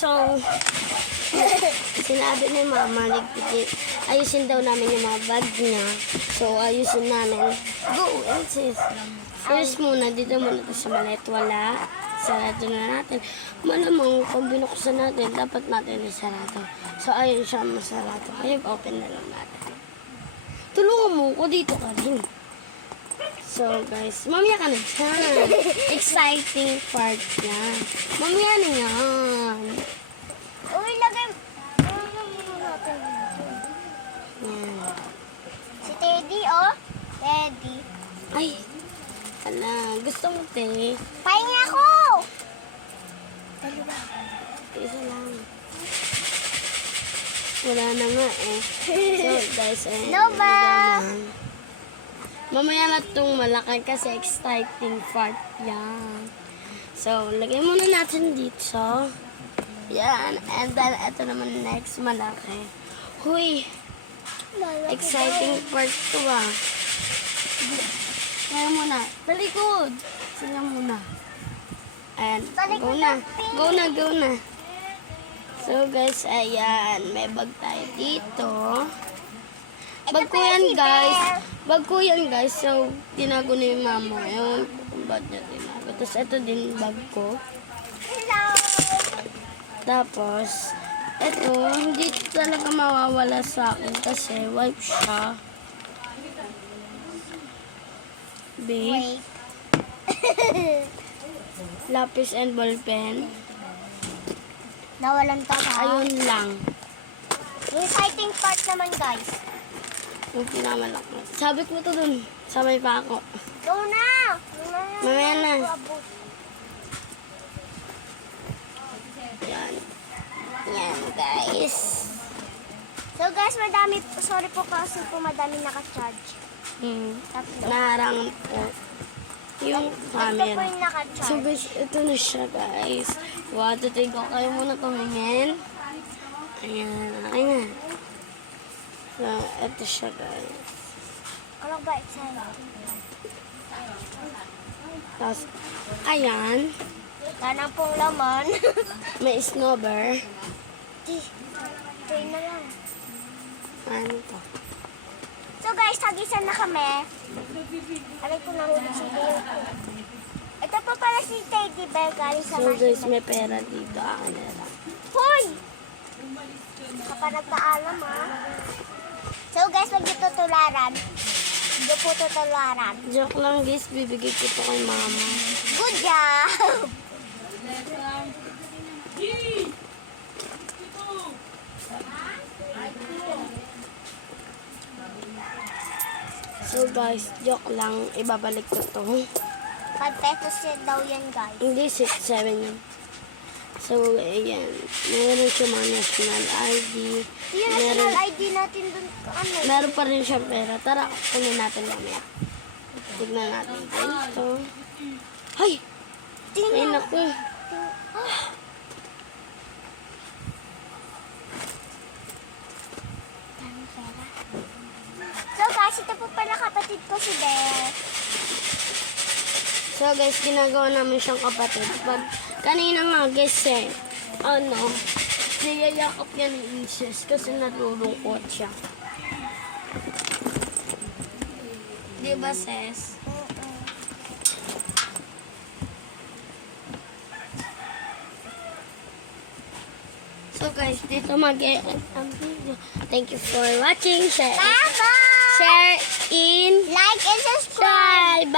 So, sinabi ni Mama, ayusin daw namin yung mga bag niya. So, ayusin namin. Go, sis. First muna, dito muna ito sa malet. Wala. Sarado na natin. Malamang, pag binuksan natin, dapat natin isarado. So, ayun siya masarado. Kaya, open na lang natin. Tulungan mo ko, dito ka rin. So, guys, mamaya ka na dyan. Exciting part yan. Mamaya na yan. Uy, lagay mo natin dito. Yan. Si Teddy, oh. Teddy. Ay, ala, gusto mo, te? Pahinga ako! Dalawa. Isa lang. Wala na nga eh. So, guys, No ba? Mamaya na itong malaki kasi exciting part yan. So, lagay muna natin dito. Yan. And then, ito naman next malaki. Huy! Exciting part to ah. Kaya muna. Talikod! Sila muna. And, go na. Go na, go na. So, guys, ayan. May bag tayo dito. Bag ko yan, guys. Bag ko yan, guys. So, tinago ni Mama. Ewan ko kung ba't niya tinago. Tapos, ito din bag ko. Hello! Tapos, ito, hindi talaga mawawala sa akin kasi wipe siya. Big. Lapis and ballpen. Nawalan pa ba? Ayun lang. Yung exciting part naman, guys. Yung pinamalak mo. Sabit mo to dun. Sabay pa ako. Go na! Mamaya na. Yan. Yan, guys. So, guys, madami. Sorry po kasi po madami naka-charge. Tatlo. Naharangan po yung Ito po camera. yung naka-charge. So, guys, ito na siya, guys. Wow, tutigo kayo muna tumingin. Ayan, ayan. So, ito siya, guys. Ano ba exciting? Tapos, ayan. Sana pong laman. May snowber. Pray na lang. Ano to? So, guys, tagisan na kami. Alay ko na ulit si Leo. Ito po pala si Teddy Bear galing sa So, guys, Marshall. may pera dito. Akin na lang. Hoy! Kapag nagpaalam, ha? So, guys, wag niyo tutularan. Hindi po tutularan. Joke lang, guys. Bibigay ko to kay Mama. Good job! So, guys, joke lang. Ibabalik ko to. 5 pesos yan daw yan, guys. Hindi, 6-7 yun. So, ayan. Meron siya mga national ID. Yung national ID natin dun, ano? Meron pa rin siya pera. Tara, kunin natin mamaya. Tignan natin dito. Ay! Ay, Tingnan. naku. Daming pera. So, guys, ito po pala kapatid ko si Bear. So, guys, ginagawa namin siyang kapatid. Pag kanina nga, guys, niyayakap yan ni Isis kasi nalulungkot siya. Di ba, Ses? So, guys, dito mag-e-end ang video. Thank you for watching. Share Bye-bye! in Like and subscribe!